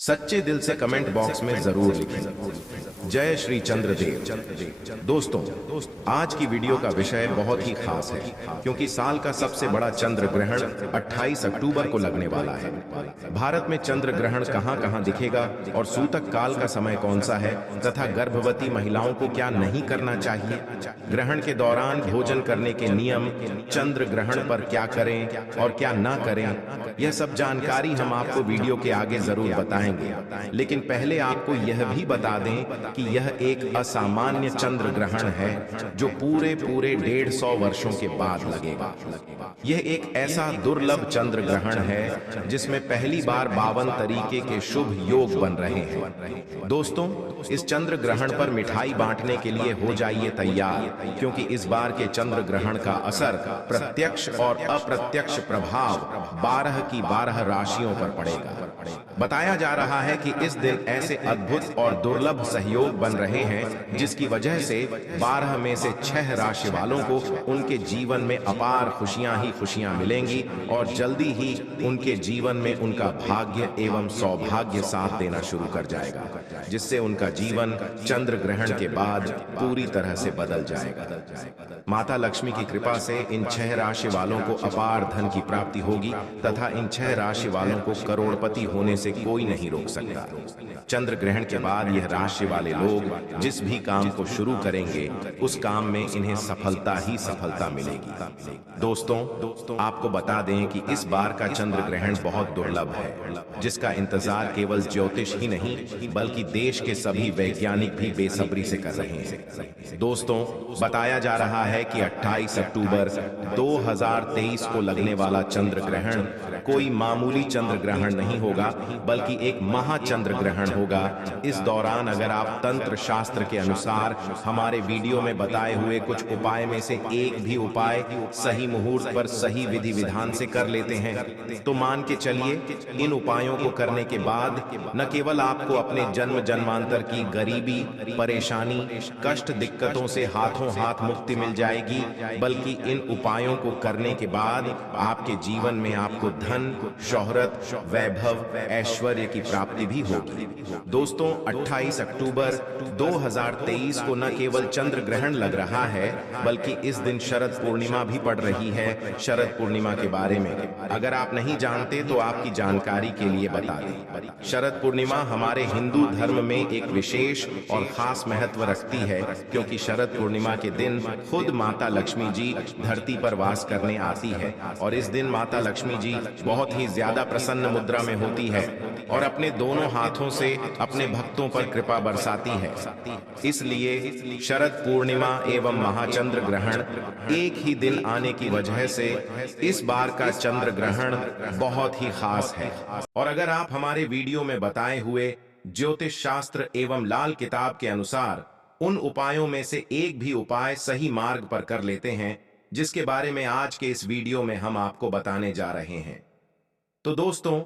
सच्चे दिल से कमेंट बॉक्स में जरूर लिखें जय श्री चंद्रदेव। दोस्तों, आज की वीडियो का विषय बहुत ही खास है क्योंकि साल का सबसे बड़ा चंद्र ग्रहण 28 अक्टूबर को लगने वाला है। भारत में चंद्र ग्रहण कहां कहां दिखेगा और सूतक काल का समय कौन सा है तथा गर्भवती महिलाओं को क्या नहीं करना चाहिए, ग्रहण के दौरान भोजन करने के नियम, चंद्र ग्रहण पर क्या करें और क्या ना करें, यह सब जानकारी हम आपको वीडियो के आगे जरूर बताएंगे। लेकिन पहले आपको यह भी बता दें कि यह एक असामान्य चंद्र ग्रहण है जो पूरे 150 वर्षों के बाद लगेगा। यह एक ऐसा दुर्लभ चंद्र ग्रहण है जिसमें पहली बार 52 तरीके के शुभ योग बन रहे हैं। दोस्तों, इस चंद्र ग्रहण पर मिठाई बांटने के लिए हो जाइए तैयार, क्योंकि इस बार के चंद्र ग्रहण का असर प्रत्यक्ष और अप्रत्यक्ष प्रभाव 12 की 12 राशियों पर पड़ेगा। बताया जा रहा है कि इस दिन ऐसे अद्भुत और दुर्लभ सहयोग बन रहे हैं जिसकी वजह से 12 में से 6 राशि वालों को उनके जीवन में अपार खुशियां ही खुशियां मिलेंगी और जल्दी ही उनके जीवन में उनका भाग्य एवं सौभाग्य साथ देना शुरू कर जाएगा, जिससे उनका जीवन चंद्र ग्रहण के बाद पूरी तरह से बदल जाएगा। माता लक्ष्मी की कृपा से इन 6 राशि वालों को अपार धन की प्राप्ति होगी तथा इन 6 राशि वालों को करोड़पति होने से कोई नहीं रोक सकता। चंद्र ग्रहण के बाद यह राशि वाले लोग जिस भी काम को शुरू करेंगे उस काम में इन्हें सफलता ही सफलता मिलेगी। दोस्तों, आपको बता दें कि इस बार का चंद्र ग्रहण बहुत दुर्लभ है, जिसका इंतजार केवल ज्योतिष ही नहीं बल्कि देश के सभी वैज्ञानिक भी बेसब्री से कर रहे हैं। दोस्तों, बताया जा रहा है कि 28 अक्टूबर 2023 को लगने वाला चंद्र ग्रहण कोई मामूली चंद्र ग्रहण नहीं होगा बल्कि एक महाचंद्र ग्रहण होगा। इस दौरान अगर आप तंत्र शास्त्र के अनुसार हमारे वीडियो में बताए हुए कुछ उपाय में से एक भी उपाय सही मुहूर्त पर सही विधि विधान से कर लेते हैं तो मान के चलिए इन उपायों को करने के बाद न केवल आपको अपने जन्म जन्मांतर की गरीबी, परेशानी, कष्ट, दिक्कतों से हाथों हाथ मुक्ति मिल जाएगी, बल्कि इन उपायों को करने के बाद आपके जीवन में आपको धन, शोहरत, वैभव, ऐश्वर्य की प्राप्ति भी होगी। दोस्तों, 28 अक्टूबर 2023 को न केवल चंद्र ग्रहण लग रहा है बल्कि इस दिन शरद पूर्णिमा भी पड़ रही है। शरद पूर्णिमा के बारे में अगर आप नहीं जानते तो आपकी जानकारी के लिए बता दें, शरद पूर्णिमा हमारे हिंदू धर्म में एक विशेष और खास महत्व रखती है, क्योंकि शरद पूर्णिमा के दिन खुद माता लक्ष्मी जी धरती पर वास करने आती है और इस दिन माता लक्ष्मी जी बहुत ही ज्यादा प्रसन्न मुद्रा में होती है और अपने दोनों हाथों से अपने भक्तों पर कृपा बरसाती है। इसलिए शरद पूर्णिमा एवं महाचंद्र ग्रहण एक ही दिन आने की वजह से इस बार का चंद्र ग्रहण बहुत ही खास है। और अगर आप हमारे वीडियो में बताए हुए ज्योतिष शास्त्र एवं लाल किताब के अनुसार उन उपायों में से एक भी उपाय सही मार्ग पर कर लेते हैं, जिसके बारे में आज के इस वीडियो में हम आपको बताने जा रहे हैं, तो दोस्तों,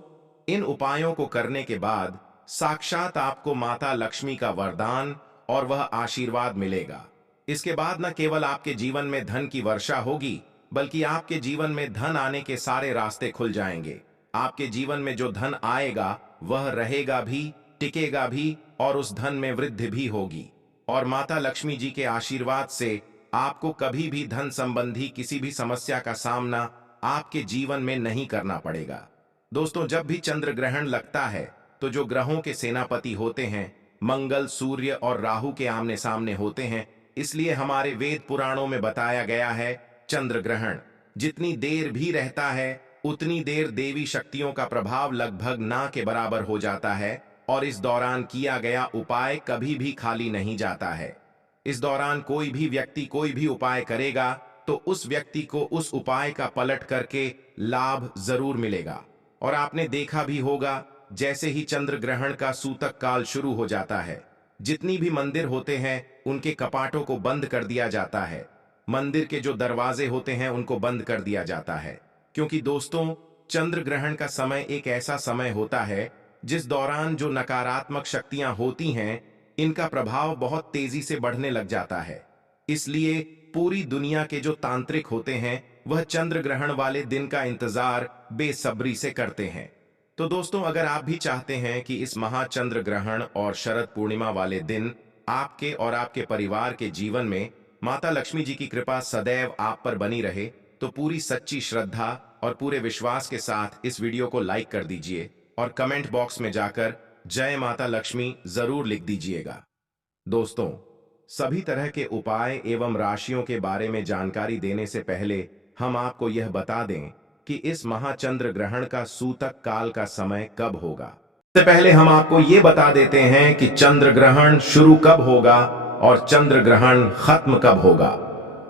इन उपायों को करने के बाद साक्षात आपको माता लक्ष्मी का वरदान और वह आशीर्वाद मिलेगा। इसके बाद न केवल आपके जीवन में धन की वर्षा होगी बल्कि आपके जीवन में धन आने के सारे रास्ते खुल जाएंगे। आपके जीवन में जो धन आएगा वह रहेगा भी, टिकेगा भी और उस धन में वृद्धि भी होगी। और माता लक्ष्मी जी के आशीर्वाद से आपको कभी भी धन संबंधी किसी भी समस्या का सामना आपके जीवन में नहीं करना पड़ेगा। दोस्तों, जब भी चंद्र ग्रहण लगता है तो जो ग्रहों के सेनापति होते हैं मंगल, सूर्य और राहु के आमने सामने होते हैं, इसलिए हमारे वेद पुराणों में बताया गया है चंद्र ग्रहण जितनी देर भी रहता है उतनी देर देवी शक्तियों का प्रभाव लगभग ना के बराबर हो जाता है और इस दौरान किया गया उपाय कभी भी खाली नहीं जाता है। इस दौरान कोई भी व्यक्ति कोई भी उपाय करेगा तो उस व्यक्ति को उस उपाय का पलट करके लाभ जरूर मिलेगा। और आपने देखा भी होगा, जैसे ही चंद्र ग्रहण का सूतक काल शुरू हो जाता है, जितनी भी मंदिर होते हैं उनके कपाटों को बंद कर दिया जाता है, मंदिर के जो दरवाजे होते हैं उनको बंद कर दिया जाता है, क्योंकि दोस्तों, चंद्र ग्रहण का समय एक ऐसा समय होता है जिस दौरान जो नकारात्मक शक्तियां होती हैं इनका प्रभाव बहुत तेजी से बढ़ने लग जाता है। इसलिए पूरी दुनिया के जो तांत्रिक होते हैं वह चंद्र ग्रहण वाले दिन का इंतजार बेसब्री से करते हैं। तो दोस्तों, अगर आप भी चाहते हैं कि इस महाचंद्र ग्रहण और शरद पूर्णिमा वाले दिन आपके और आपके परिवार के जीवन में माता लक्ष्मी जी की कृपा सदैव आप पर बनी रहे, तो पूरी सच्ची श्रद्धा और पूरे विश्वास के साथ इस वीडियो को लाइक कर दीजिए और कमेंट बॉक्स में जाकर जय माता लक्ष्मी जरूर लिख दीजिएगा। दोस्तों, सभी तरह के उपाय एवं राशियों के बारे में जानकारी देने से पहले हम आपको यह बता दें कि इस महाचंद्र ग्रहण का सूतक काल का समय कब होगा। इससे पहले हम आपको ये बता देते हैं कि चंद्र ग्रहण शुरू कब होगा और चंद्र ग्रहण खत्म कब होगा।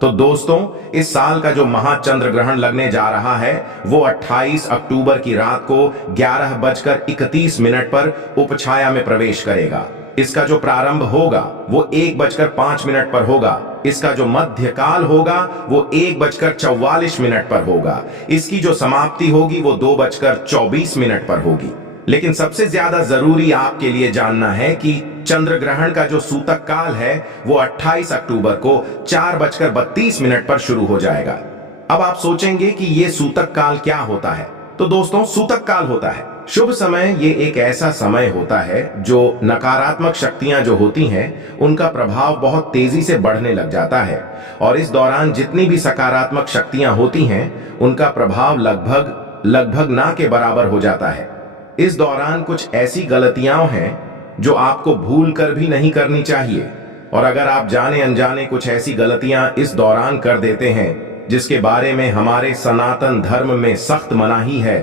तो दोस्तों, इस साल का जो महाचंद्र ग्रहण लगने जा रहा है वो 28 अक्टूबर की रात को 11:31 पर उपछाया में प्रवेश करेगा। इसका जो प्रारंभ होगा वो 1:05 पर होगा। इसका जो मध्य काल होगा वो 1:44 पर होगा। इसकी जो समाप्ति होगी वो 2:24 पर होगी। लेकिन सबसे ज्यादा जरूरी आपके लिए जानना है कि चंद्र ग्रहण का जो सूतक काल है वो 28 अक्टूबर को 4:32 पर शुरू हो जाएगा। अब आप सोचेंगे कि ये सूतक काल क्या होता है। तो दोस्तों, सूतक काल होता है शुभ समय। ये एक ऐसा समय होता है जो नकारात्मक शक्तियां जो होती हैं उनका प्रभाव बहुत तेजी से बढ़ने लग जाता है, और इस दौरान जितनी भी सकारात्मक शक्तियां होती हैं उनका प्रभाव लगभग ना के बराबर हो जाता है। इस दौरान कुछ ऐसी गलतियां हैं जो आपको भूल कर भी नहीं करनी चाहिए, और अगर आप जाने अनजाने कुछ ऐसी गलतियां इस दौरान कर देते हैं जिसके बारे में हमारे सनातन धर्म में सख्त मनाही है,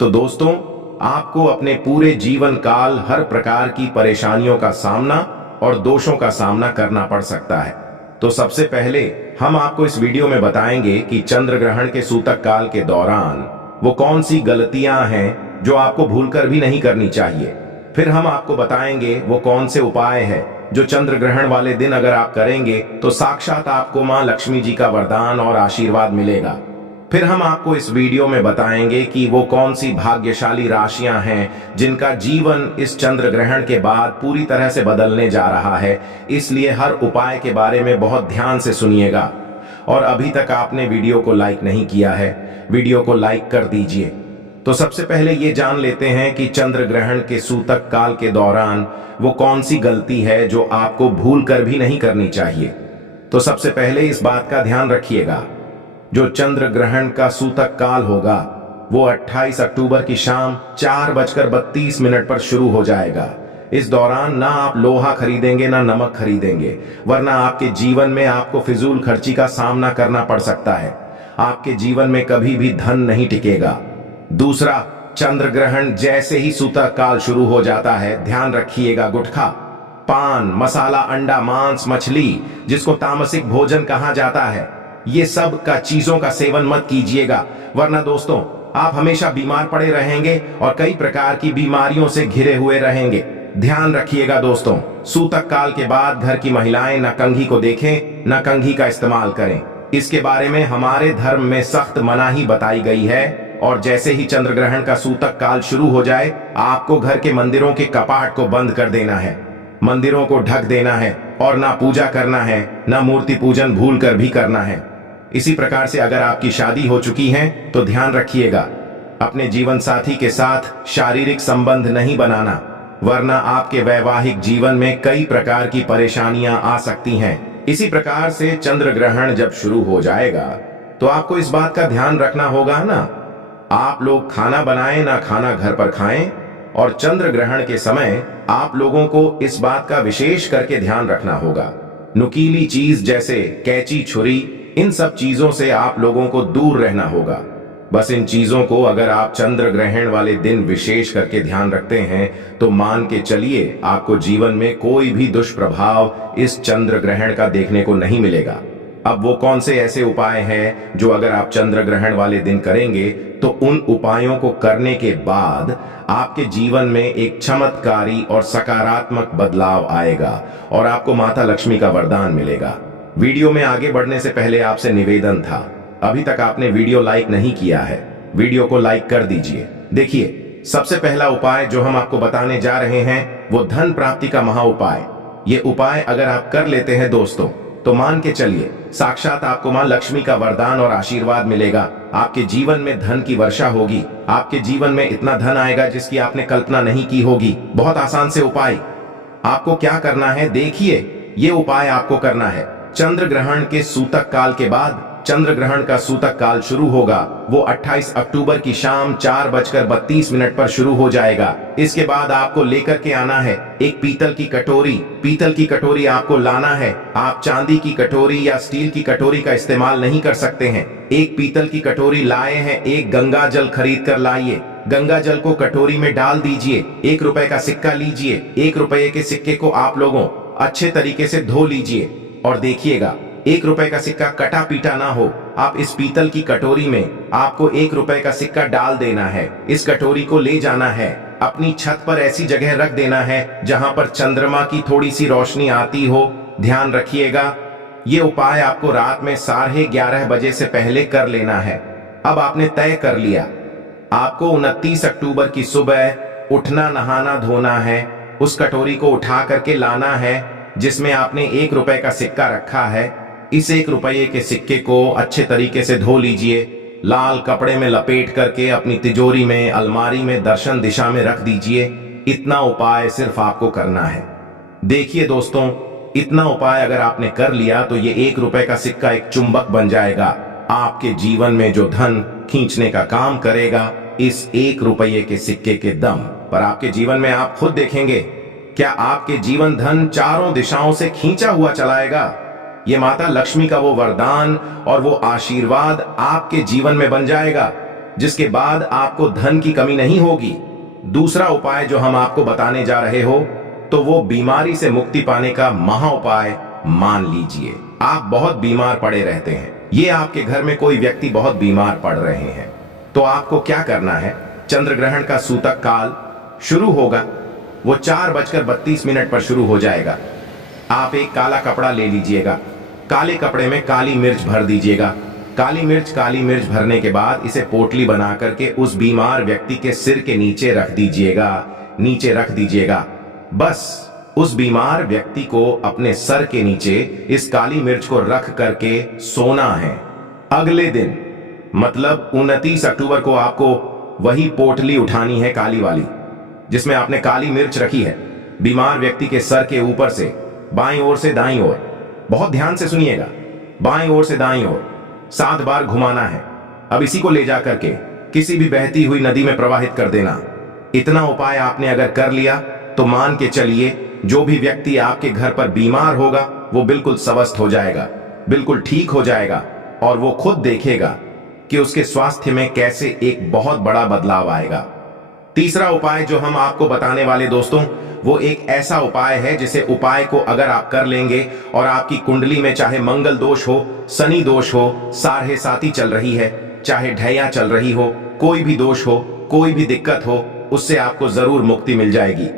तो दोस्तों आपको अपने पूरे जीवन काल हर प्रकार की परेशानियों का सामना और दोषों का सामना करना पड़ सकता है। तो सबसे पहले हम आपको इस वीडियो में बताएंगे कि चंद्र ग्रहण के सूतक काल के दौरान वो कौन सी गलतियां हैं जो आपको भूलकर भी नहीं करनी चाहिए। फिर हम आपको बताएंगे वो कौन से उपाय है जो चंद्र ग्रहण वाले दिन अगर आप करेंगे तो साक्षात आपको मां लक्ष्मी जी का वरदान और आशीर्वाद मिलेगा। फिर हम आपको इस वीडियो में बताएंगे कि वो कौन सी भाग्यशाली राशियां हैं जिनका जीवन इस चंद्र ग्रहण के बाद पूरी तरह से बदलने जा रहा है। इसलिए हर उपाय के बारे में बहुत ध्यान से सुनिएगा। और अभी तक आपने वीडियो को लाइक नहीं किया है, वीडियो को लाइक कर दीजिए। तो सबसे पहले ये जान लेते हैं कि चंद्र ग्रहण के सूतक काल के दौरान वो कौन सी गलती है जो आपको भूल कर भी नहीं करनी चाहिए। तो सबसे पहले इस बात का ध्यान रखिएगा, जो चंद्र ग्रहण का सूतक काल होगा वो 28 अक्टूबर की शाम 4:32 पर शुरू हो जाएगा। इस दौरान ना आप लोहा खरीदेंगे ना नमक खरीदेंगे, वरना आपके जीवन में आपको फिजूल खर्ची का सामना करना पड़ सकता है। आपके जीवन में कभी भी धन नहीं टिकेगा। दूसरा, चंद्र ग्रहण जैसे ही सूतक काल शुरू हो जाता है, ध्यान रखिएगा, गुटखा, पान, मसाला, अंडा, मांस, मछली, जिसको तामसिक भोजन कहा जाता है, ये सब का चीजों का सेवन मत कीजिएगा, वरना दोस्तों आप हमेशा बीमार पड़े रहेंगे और कई प्रकार की बीमारियों से घिरे हुए रहेंगे। ध्यान रखिएगा दोस्तों, सूतक काल के बाद घर की महिलाएं न कंघी को देखें न कंघी का इस्तेमाल करें। इसके बारे में हमारे धर्म में सख्त मनाही बताई गई है। और जैसे ही चंद्र ग्रहण का सूतक काल शुरू हो जाए, आपको घर के मंदिरों के कपाट को बंद कर देना है, मंदिरों को ढक देना है, और ना पूजा करना है ना मूर्ति पूजन भूल कर भी करना है। इसी प्रकार से अगर आपकी शादी हो चुकी है तो ध्यान रखिएगा, अपने जीवन साथी के साथ शारीरिक संबंध नहीं बनाना, वरना आपके वैवाहिक जीवन में कई प्रकार की परेशानियां आ सकती हैं। इसी प्रकार से चंद्र ग्रहण जब शुरू हो जाएगा तो आपको इस बात का ध्यान रखना होगा ना, आप लोग खाना बनाएं ना खाना घर पर खाएं। और चंद्र ग्रहण के समय आप लोगों को इस बात का विशेष करके ध्यान रखना होगा, नुकीली चीज जैसे कैंची, छुरी, इन सब चीजों से आप लोगों को दूर रहना होगा। बस इन चीजों को अगर आप चंद्र ग्रहण वाले दिन विशेष करके ध्यान रखते हैं तो मान के चलिए आपको जीवन में कोई भी दुष्प्रभाव इस चंद्र ग्रहण का देखने को नहीं मिलेगा। अब वो कौन से ऐसे उपाय हैं जो अगर आप चंद्र ग्रहण वाले दिन करेंगे तो उन उपायों को करने के बाद आपके जीवन में एक चमत्कारी और सकारात्मक बदलाव आएगा और आपको माता लक्ष्मी का वरदान मिलेगा। वीडियो में आगे बढ़ने से पहले आपसे निवेदन था, अभी तक आपने वीडियो लाइक नहीं किया है, वीडियो को लाइक कर दीजिए। देखिए, सबसे पहला उपाय जो हम आपको बताने जा रहे हैं वो धन प्राप्ति का महा उपाय। ये उपाय अगर आप कर लेते हैं दोस्तों तो मान के चलिए साक्षात आपको मां लक्ष्मी का वरदान और आशीर्वाद मिलेगा। आपके जीवन में धन की वर्षा होगी। आपके जीवन में इतना धन आएगा जिसकी आपने कल्पना नहीं की होगी। बहुत आसान से उपाय। आपको क्या करना है देखिए, ये उपाय आपको करना है। चंद्र ग्रहण के सूतक काल के बाद चंद्र ग्रहण का सूतक काल शुरू होगा। वो 28 अक्टूबर की शाम 4:32 पर शुरू हो जाएगा। इसके बाद आपको लेकर के आना है एक पीतल की कटोरी। पीतल की कटोरी आपको लाना है। आप चांदी की कटोरी या स्टील की कटोरी का इस्तेमाल नहीं कर सकते हैं। एक पीतल की कटोरी लाए हैं, एक गंगा जल खरीद कर लाइए। गंगा जल को कटोरी में डाल दीजिए। 1 रुपए का सिक्का लीजिए। 1 रुपए के सिक्के को आप लोगों अच्छे तरीके से धो लीजिए और देखिएगा 1 रुपए का सिक्का कटा पीटा ना हो। आप इस पीतल की कटोरी में आपको 1 रुपए का सिक्का डाल देना है। इस कटोरी को ले जाना है, अपनी छत पर ऐसी जगह रख देना है जहां पर चंद्रमा की थोड़ी सी रोशनी आती हो। ध्यान रखिएगा, ये उपाय आपको रात में 11:30 बजे से पहले कर लेना है। अब आपने तय कर लिया, आपको 29 अक्टूबर की सुबह उठना, नहाना धोना है। उस कटोरी को उठा करके लाना है जिसमें आपने 1 रुपए का सिक्का रखा है। इस 1 रुपए के सिक्के को अच्छे तरीके से धो लीजिए। लाल कपड़े में लपेट करके अपनी तिजोरी में, अलमारी में दर्शन दिशा में रख दीजिए। इतना उपाय सिर्फ आपको करना है। देखिए दोस्तों, इतना उपाय अगर आपने कर लिया तो ये 1 रुपए का सिक्का एक चुंबक बन जाएगा। आपके जीवन में जो धन खींचने का काम करेगा इस 1 रुपये के सिक्के के दम पर। आपके जीवन में आप खुद देखेंगे क्या आपके जीवन धन चारों दिशाओं से खींचा हुआ चलाएगा। ये माता लक्ष्मी का वो वरदान और वो आशीर्वाद आपके जीवन में बन जाएगा, जिसके बाद आपको धन की कमी नहीं होगी। दूसरा उपाय जो हम आपको बताने जा रहे हो तो वो बीमारी से मुक्ति पाने का महा उपाय मान लीजिए। आप बहुत बीमार पड़े रहते हैं, ये आपके घर में कोई व्यक्ति बहुत बीमार पड़ रहे हैं, तो आपको क्या करना है, चंद्र ग्रहण का सूतक काल शुरू होगा। वो 4:32 पर शुरू हो जाएगा। आप एक काला कपड़ा ले लीजिएगा। काले कपड़े में काली मिर्च भर दीजिएगा। काली मिर्च भरने के बाद इसे पोटली बना करके उस बीमार व्यक्ति के सिर के नीचे रख दीजिएगा। बस उस बीमार व्यक्ति को अपने सर के नीचे इस काली मिर्च को रख करके सोना है। अगले दिन मतलब 29 अक्टूबर को आपको वही पोटली उठानी है, काली वाली, जिसमें आपने काली मिर्च रखी है। बीमार व्यक्ति के सर के ऊपर से बाईं ओर से दाईं ओर, बहुत ध्यान से सुनिएगा, बाईं ओर से दाईं ओर 7 बार घुमाना है। अब इसी को ले जा करके किसी भी बहती हुई नदी में प्रवाहित कर देना। इतना उपाय आपने अगर कर लिया तो मान के चलिए जो भी व्यक्ति आपके घर पर बीमार होगा वो बिल्कुल स्वस्थ हो जाएगा, बिल्कुल ठीक हो जाएगा और वो खुद देखेगा कि उसके स्वास्थ्य में कैसे एक बहुत बड़ा बदलाव आएगा। तीसरा उपाय जो हम आपको बताने वाले दोस्तों, वो एक ऐसा उपाय है जिसे उपाय को अगर आप कर लेंगे और आपकी कुंडली में चाहे मंगल दोष हो, शनि दोष हो, साढ़े साती चल रही है, चाहे ढैया चल रही हो, कोई भी दोष हो, कोई भी दिक्कत हो, उससे आपको जरूर मुक्ति मिल जाएगी।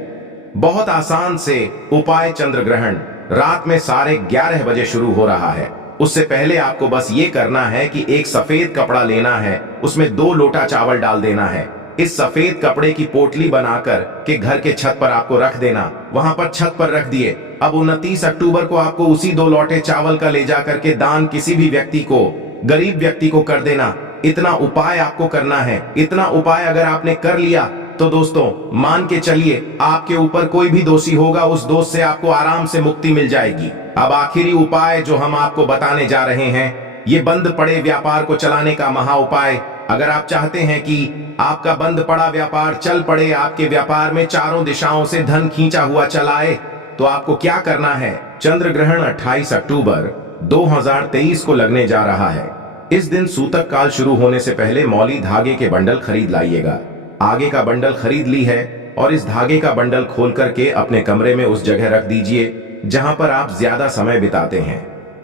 बहुत आसान से उपाय चंद्र ग्रहण रात में 11:30 बजे शुरू हो रहा है। उससे पहले आपको बस ये करना है कि एक सफेद कपड़ा लेना है, उसमें 2 लोटा चावल डाल देना है। इस सफेद कपड़े की पोटली बनाकर के घर के छत पर आपको रख देना। वहां पर छत पर रख दिए। अब 29 अक्टूबर को आपको उसी 2 लोटे चावल का ले जाकर के दान किसी भी व्यक्ति को, गरीब व्यक्ति को कर देना। इतना उपाय आपको करना है। इतना उपाय अगर आपने कर लिया तो दोस्तों मान के चलिए आपके ऊपर कोई भी दोषी होगा, उस दोष से आपको आराम से मुक्ति मिल जाएगी। अब आखिरी उपाय जो हम आपको बताने जा रहे हैं, ये बंद पड़े व्यापार को चलाने का महा उपाय। अगर आप चाहते हैं कि आपका बंद पड़ा व्यापार चल पड़े, आपके व्यापार में चारों दिशाओं से धन खींचा हुआ चलाए, तो आपको क्या करना है, चंद्र ग्रहण 28 अक्टूबर 2023 को लगने जा रहा है। इस दिन सूतक काल शुरू होने से पहले मौली धागे के बंडल खरीद लाइएगा। आगे का बंडल खरीद ली है और इस धागे का बंडल खोल करके अपने कमरे में उस जगह रख दीजिए जहां पर आप ज्यादा समय बिताते हैं।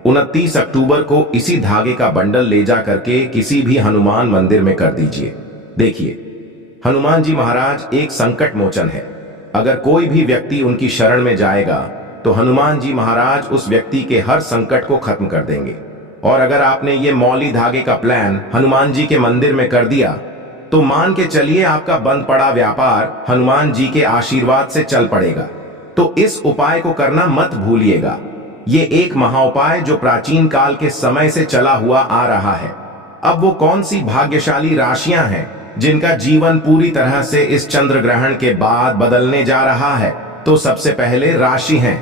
29 अक्टूबर को इसी धागे का बंडल ले जा करके किसी भी हनुमान मंदिर में कर दीजिए। देखिए, हनुमान जी महाराज एक संकट मोचन है। अगर कोई भी व्यक्ति उनकी शरण में जाएगा तो हनुमान जी महाराज उस व्यक्ति के हर संकट को खत्म कर देंगे। और अगर आपने ये मौली धागे का प्लान हनुमान जी के मंदिर में कर दिया तो मान के चलिए आपका बंद पड़ा व्यापार हनुमान जी के आशीर्वाद से चल पड़ेगा। तो इस उपाय को करना मत भूलिएगा। ये एक महाउपाय जो प्राचीन काल के समय से चला हुआ आ रहा है। अब वो कौन सी भाग्यशाली राशियां हैं जिनका जीवन पूरी तरह से इस चंद्र ग्रहण के बाद बदलने जा रहा है? तो सबसे पहले राशि है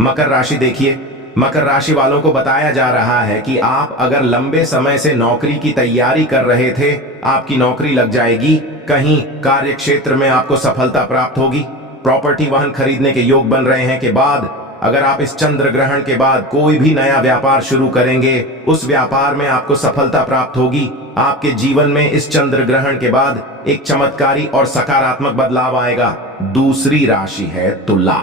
मकर राशि। देखिए, मकर राशि वालों को बताया जा रहा है कि आप अगर लंबे समय से नौकरी की तैयारी कर रहे थे, आपकी नौकरी लग जाएगी। कहीं कार्य क्षेत्र में आपको सफलता प्राप्त होगी। प्रॉपर्टी वाहन खरीदने के योग बन रहे हैं के बाद अगर आप इस चंद्र ग्रहण के बाद कोई भी नया व्यापार शुरू करेंगे, उस व्यापार में आपको सफलता प्राप्त होगी। आपके जीवन में इस चंद्र ग्रहण के बाद एक चमत्कारी और सकारात्मक बदलाव आएगा। दूसरी राशि है तुला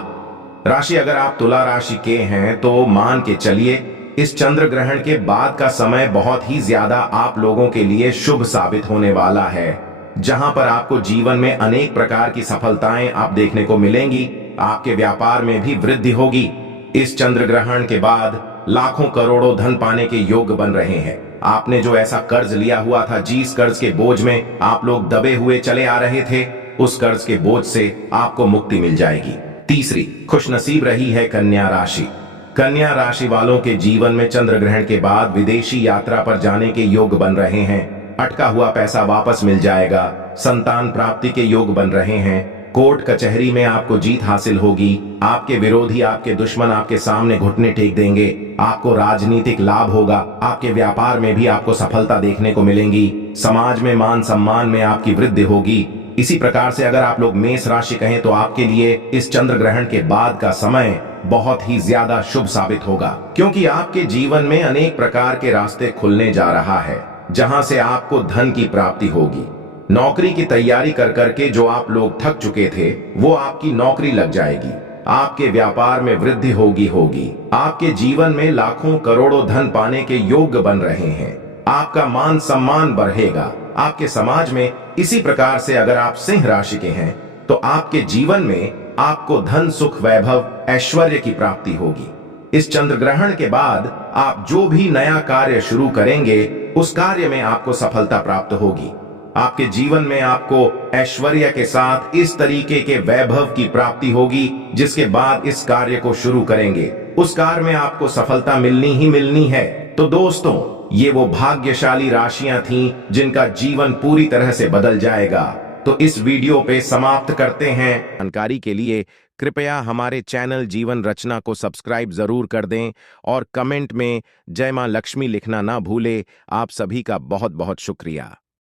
राशि। अगर आप तुला राशि के हैं तो मान के चलिए इस चंद्र ग्रहण के बाद का समय बहुत ही ज्यादा आप लोगों के लिए शुभ साबित होने वाला है, जहां पर आपको जीवन में अनेक प्रकार की सफलताएं आप देखने को मिलेंगी। आपके व्यापार में भी वृद्धि होगी। इस चंद्र ग्रहण के बाद लाखों करोड़ों धन पाने के योग बन रहे हैं। आपने जो ऐसा कर्ज लिया हुआ था, जिस कर्ज के बोझ में आप लोग दबे हुए चले आ रहे थे, उस कर्ज के बोझ से आपको मुक्ति मिल जाएगी। तीसरी खुशनसीब रही है कन्या राशि। कन्या राशि वालों के जीवन में चंद्र ग्रहण के बाद विदेशी यात्रा पर जाने के योग बन रहे हैं। अटका हुआ पैसा वापस मिल जाएगा। संतान प्राप्ति के योग बन रहे हैं। कोर्ट कचहरी में आपको जीत हासिल होगी। आपके विरोधी, आपके दुश्मन आपके सामने घुटने टेक देंगे। आपको राजनीतिक लाभ होगा। आपके व्यापार में भी आपको सफलता देखने को मिलेंगी। समाज में मान सम्मान में आपकी वृद्धि होगी। इसी प्रकार से अगर आप लोग मेष राशि कहें तो आपके लिए इस चंद्र ग्रहण के बाद का समय बहुत ही ज्यादा शुभ साबित होगा, क्योंकि आपके जीवन में अनेक प्रकार के रास्ते खुलने जा रहा है, जहां से आपको धन की प्राप्ति होगी। नौकरी की तैयारी कर करके जो आप लोग थक चुके थे, वो आपकी नौकरी लग जाएगी। आपके व्यापार में वृद्धि होगी। आपके जीवन में लाखों करोड़ों धन पाने के योग बन रहे हैं। आपका मान सम्मान बढ़ेगा आपके समाज में। इसी प्रकार से अगर आप सिंह राशि के हैं तो आपके जीवन में आपको धन, सुख, वैभव, ऐश्वर्य की प्राप्ति होगी। इस चंद्र ग्रहण के बाद आप जो भी नया कार्य शुरू करेंगे, उस कार्य में आपको सफलता प्राप्त होगी। आपके जीवन में आपको ऐश्वर्य के साथ इस तरीके के वैभव की प्राप्ति होगी, जिसके बाद इस कार्य को शुरू करेंगे, उस कार्य में आपको सफलता मिलनी ही मिलनी है। तो दोस्तों, ये वो भाग्यशाली राशियां थीं जिनका जीवन पूरी तरह से बदल जाएगा। तो इस वीडियो पे समाप्त करते हैं। जानकारी के लिए कृपया हमारे चैनल जीवन रचना को सब्सक्राइब जरूर कर दें और कमेंट में जय मां लक्ष्मी लिखना ना भूले। आप सभी का बहुत बहुत शुक्रिया।